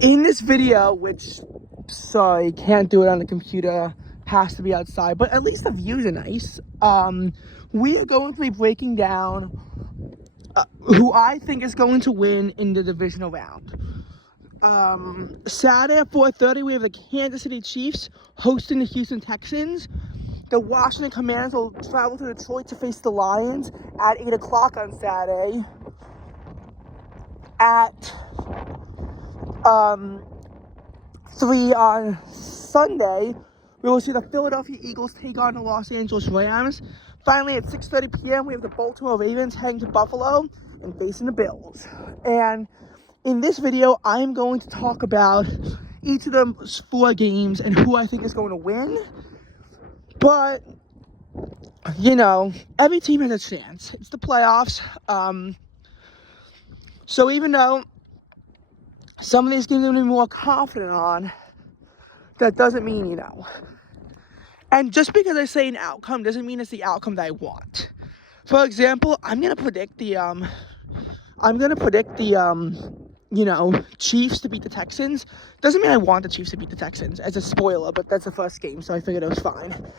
in this video, which, sorry, can't do it on the computer, has to be outside, but at least the views are nice. We are going to be breaking down who I think is going to win in the divisional round. Saturday at 4:30, we have the Kansas City Chiefs hosting the Houston Texans. The Washington Commanders will travel to Detroit to face the Lions at 8 o'clock on Saturday. At 3 on Sunday, we will see the Philadelphia Eagles take on the Los Angeles Rams. Finally, at 6:30 p.m., we have the Baltimore Ravens heading to Buffalo and facing the Bills. And in this video, I'm going to talk about each of those 4 games and who I think is going to win. But, you know, every team has a chance. It's the playoffs. So even though some of these games I'm going to be more confident on, that doesn't mean, you know. And just because I say an outcome doesn't mean it's the outcome that I want. For example, I'm going to predict the Chiefs to beat the Texans. Doesn't mean I want the Chiefs to beat the Texans as a spoiler, but that's the first game, so I figured it was fine.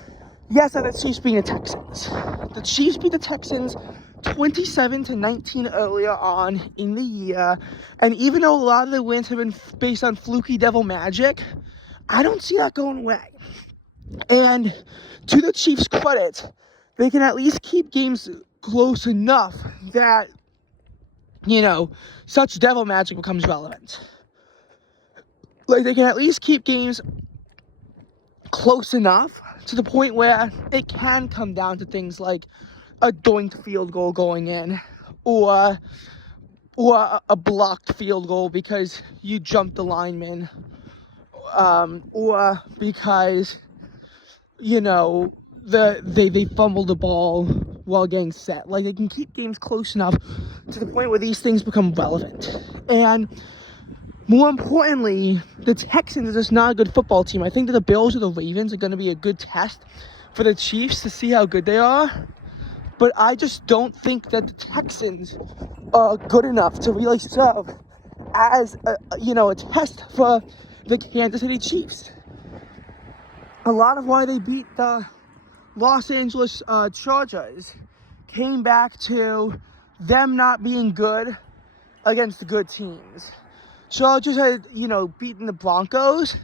Yes, I have the Chiefs beating the Texans. The Chiefs beat the Texans 27-19 earlier on in the year, and even though a lot of the wins have been based on fluky devil magic, I don't see that going away. And to the Chiefs' credit, they can at least keep games close enough that, you know, such devil magic becomes relevant. Like, they can at least keep games close enough to the point where it can come down to things like a doinked field goal going in, or a blocked field goal because you jumped the lineman, or because, you know, they fumbled the ball while getting set. Like, they can keep games close enough to the point where these things become relevant. And more importantly, the Texans are just not a good football team. I think that the Bills or the Ravens are going to be a good test for the Chiefs to see how good they are. But I just don't think that the Texans are good enough to really serve as a test for the Kansas City Chiefs. A lot of why they beat the Los Angeles Chargers came back to them not being good against good teams. Chargers had, beaten the Broncos,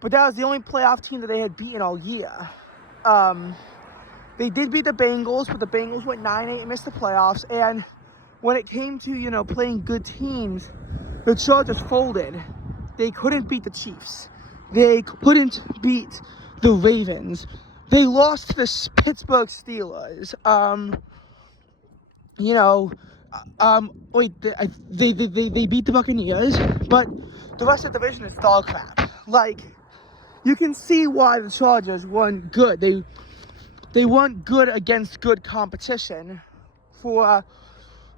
but that was the only playoff team that they had beaten all year. They did beat the Bengals, but the Bengals went 9-8 and missed the playoffs. And when it came to, playing good teams, the Chargers folded. They couldn't beat the Chiefs. They couldn't beat the Ravens. They lost to the Pittsburgh Steelers. They beat the Buccaneers, but the rest of the division is dog crap. Like, you can see why the Chargers weren't good. They weren't good against good competition for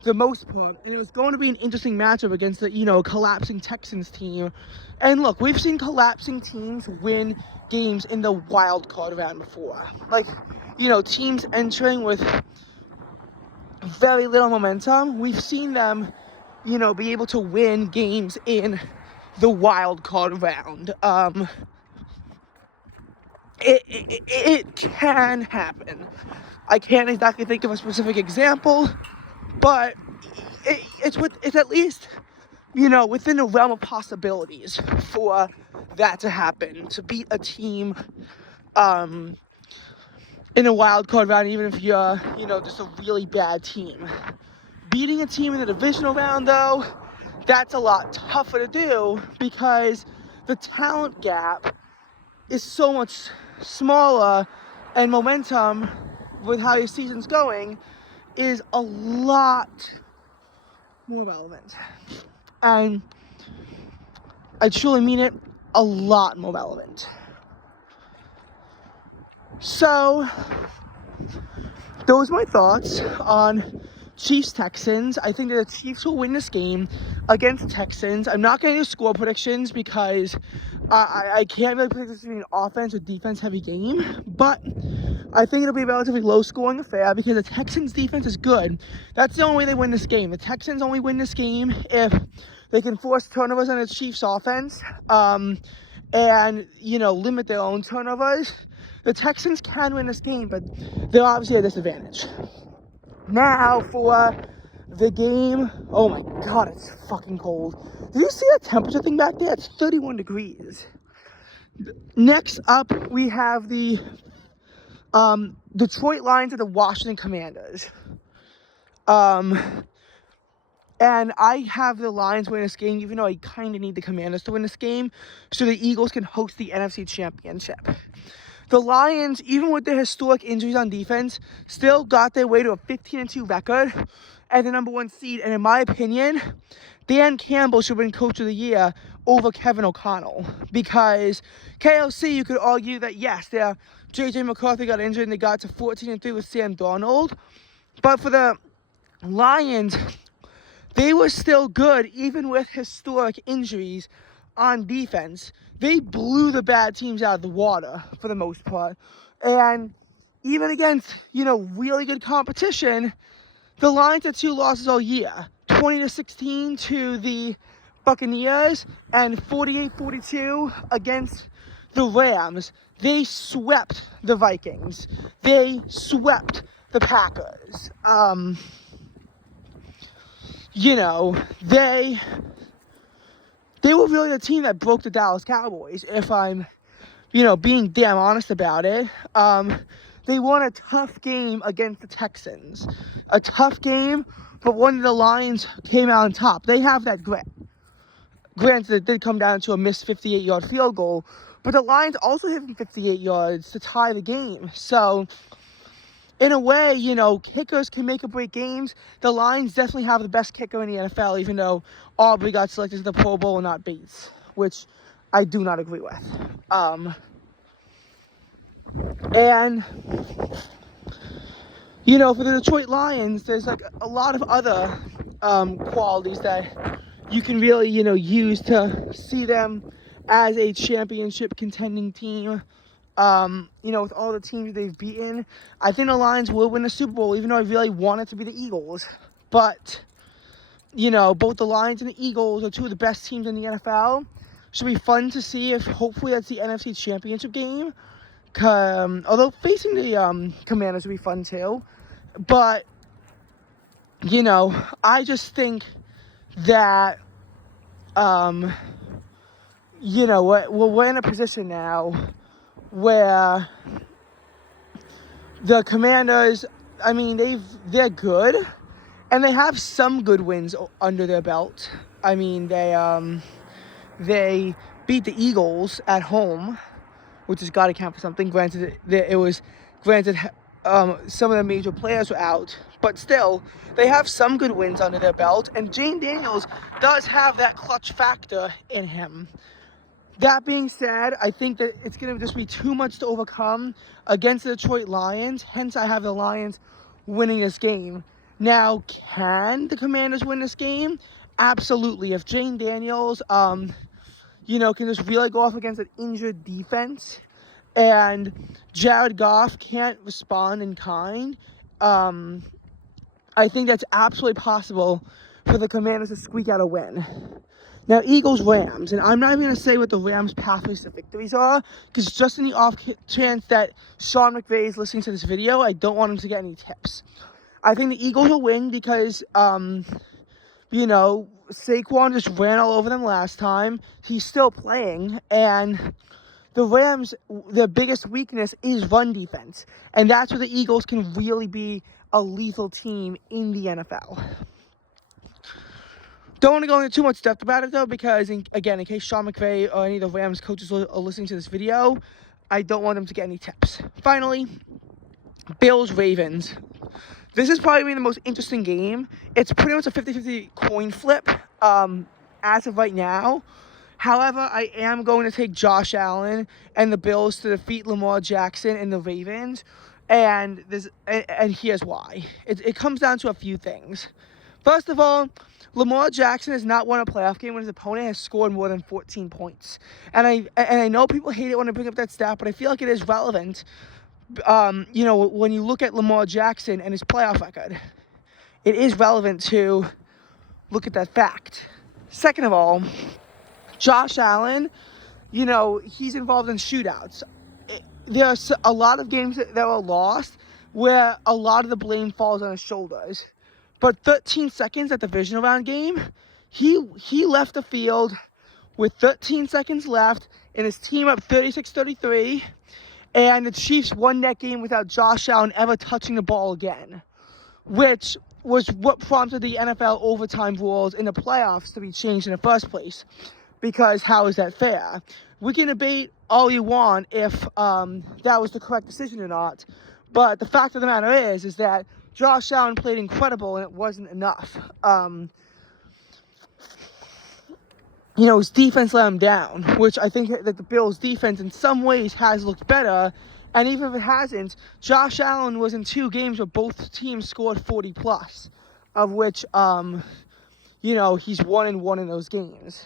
the most part, and it was going to be an interesting matchup against the, collapsing Texans team. And look, we've seen collapsing teams win games in the wild card round before. Like, teams entering with very little momentum, we've seen them, be able to win games in the wild card round. It can happen. I can't exactly think of a specific example, but it's at least, within the realm of possibilities for that to happen, to beat a team in a wild card round, even if you're, just a really bad team. Beating a team in the divisional round, though, that's a lot tougher to do because the talent gap is so much smaller, and momentum with how your season's going is a lot more relevant. And I truly mean it, a lot more relevant. So, those are my thoughts on Chiefs-Texans. I think that the Chiefs will win this game against the Texans. I'm not going to do score predictions because I can't really predict this to be an offense or defense-heavy game. But I think it'll be a relatively low-scoring affair because the Texans' defense is good. That's the only way they win this game. The Texans only win this game if they can force turnovers on the Chiefs' offense, and, limit their own turnovers. The Texans can win this game, but they're obviously at a disadvantage. Now for the game. Oh my God, it's fucking cold. Did you see that temperature thing back there? It's 31 degrees. Next up, we have the Detroit Lions and the Washington Commanders. And I have the Lions win this game, even though I kind of need the Commanders to win this game, so the Eagles can host the NFC Championship. The Lions, even with their historic injuries on defense, still got their way to a 15-2 record as the number 1 seed. And in my opinion, Dan Campbell should win Coach of the Year over Kevin O'Connell. Because KOC, you could argue that, yes, J.J. McCarthy got injured and they got to 14-3 with Sam Darnold. But for the Lions, they were still good, even with historic injuries on defense. They blew the bad teams out of the water for the most part. And even against, really good competition, the Lions had 2 losses all year. 20-16 to the Buccaneers and 48-42 against the Rams. They swept the Vikings. They swept the Packers. They were really the team that broke the Dallas Cowboys, if I'm, being damn honest about it. They won a tough game against the Texans. A tough game, but one of the Lions came out on top. They have that grit. Granted, it did come down to a missed 58-yard field goal, but the Lions also hit him 58 yards to tie the game. So, in a way, kickers can make or break games. The Lions definitely have the best kicker in the NFL, even though Aubrey got selected to the Pro Bowl and not Bates, which I do not agree with. And, for the Detroit Lions, there's like a lot of other qualities that you can really, use to see them as a championship contending team. With all the teams they've beaten, I think the Lions will win the Super Bowl, even though I really want it to be the Eagles. But, both the Lions and the Eagles are 2 of the best teams in the NFL. Should be fun to see if, hopefully, that's the NFC Championship game. Although facing the Commanders would be fun too. But, I just think that, we're in a position now where the Commanders, they're good, and they have some good wins under their belt. They beat the Eagles at home, which has got to count for something. Granted, some of the major players were out, but still, they have some good wins under their belt, and Jane Daniels does have that clutch factor in him. That being said, I think that it's going to just be too much to overcome against the Detroit Lions. Hence, I have the Lions winning this game. Now, can the Commanders win this game? Absolutely. If Jane Daniels, can just really go off against an injured defense, and Jared Goff can't respond in kind, I think that's absolutely possible for the Commanders to squeak out a win. Now, Eagles-Rams, and I'm not even going to say what the Rams' pathways to victories are, because just in the off chance that Sean McVay is listening to this video, I don't want him to get any tips. I think the Eagles will win because, Saquon just ran all over them last time. He's still playing, and the Rams, their biggest weakness is run defense, and that's where the Eagles can really be a lethal team in the NFL. Don't want to go into too much depth about it, though, because, in case Sean McVay or any of the Rams coaches are listening to this video, I don't want them to get any tips. Finally, Bills-Ravens. This is probably the most interesting game. It's pretty much a 50-50 coin flip as of right now. However, I am going to take Josh Allen and the Bills to defeat Lamar Jackson and the Ravens, and here's why. It comes down to a few things. First of all, Lamar Jackson has not won a playoff game when his opponent has scored more than 14 points. And I know people hate it when I bring up that stat, but I feel like it is relevant. When you look at Lamar Jackson and his playoff record, it is relevant to look at that fact. Second of all, Josh Allen, he's involved in shootouts. There's a lot of games that were lost where a lot of the blame falls on his shoulders. But 13 seconds at the divisional round game, he left the field with 13 seconds left and his team up 36-33. And the Chiefs won that game without Josh Allen ever touching the ball again, which was what prompted the NFL overtime rules in the playoffs to be changed in the first place. Because how is that fair? We can debate all you want if that was the correct decision or not, but the fact of the matter is that Josh Allen played incredible and it wasn't enough. His defense let him down, which I think that the Bills' defense in some ways has looked better. And even if it hasn't, Josh Allen was in 2 games where both teams scored 40+, of which, he's 1-1 in those games.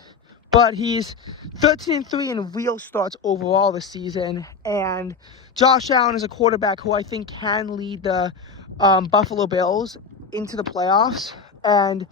But he's 13-3 in real starts overall this season. And Josh Allen is a quarterback who I think can lead the Buffalo Bills into the playoffs and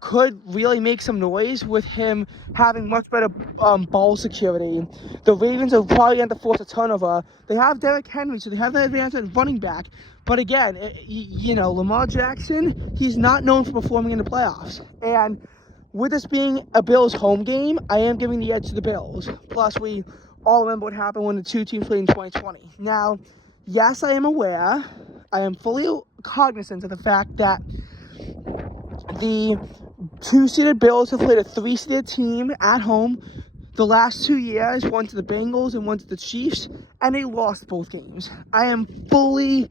could really make some noise with him having much better ball security. The Ravens are probably going to force a turnover. They have Derrick Henry, so they have the advantage at running back. But again, Lamar Jackson, he's not known for performing in the playoffs. And with this being a Bills home game, I am giving the edge to the Bills. Plus, we all remember what happened when the 2 teams played in 2020. Now, yes, I am aware. I am fully cognizant of the fact that the 2-seeded Bills have played a 3-seeded team at home the last 2 years, one to the Bengals and one to the Chiefs, and they lost both games. I am fully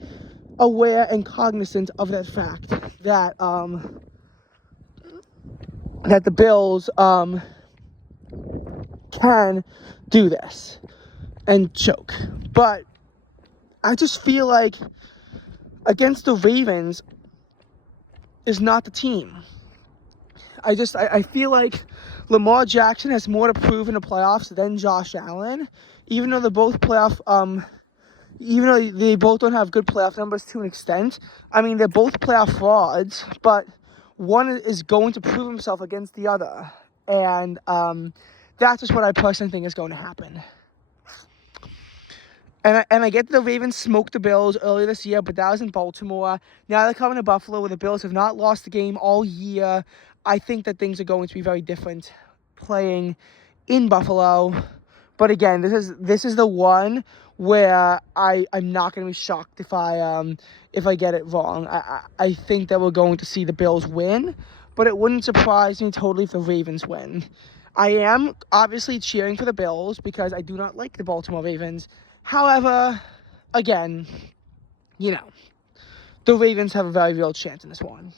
aware and cognizant of that fact that that the Bills can do this and choke. But I just feel like against the Ravens is not the team. I feel like Lamar Jackson has more to prove in the playoffs than Josh Allen, even though they're both even though they both don't have good playoff numbers to an extent. I mean, they're both playoff frauds, but one is going to prove himself against the other. And that's just what I personally think is going to happen. And I get that the Ravens smoked the Bills earlier this year, but that was in Baltimore. Now they're coming to Buffalo, where the Bills have not lost the game all year. I think that things are going to be very different playing in Buffalo. But again, this is the one where I'm not going to be shocked if I get it wrong. I think that we're going to see the Bills win, but it wouldn't surprise me totally if the Ravens win. I am obviously cheering for the Bills because I do not like the Baltimore Ravens. However, again, the Ravens have a very real chance in this one.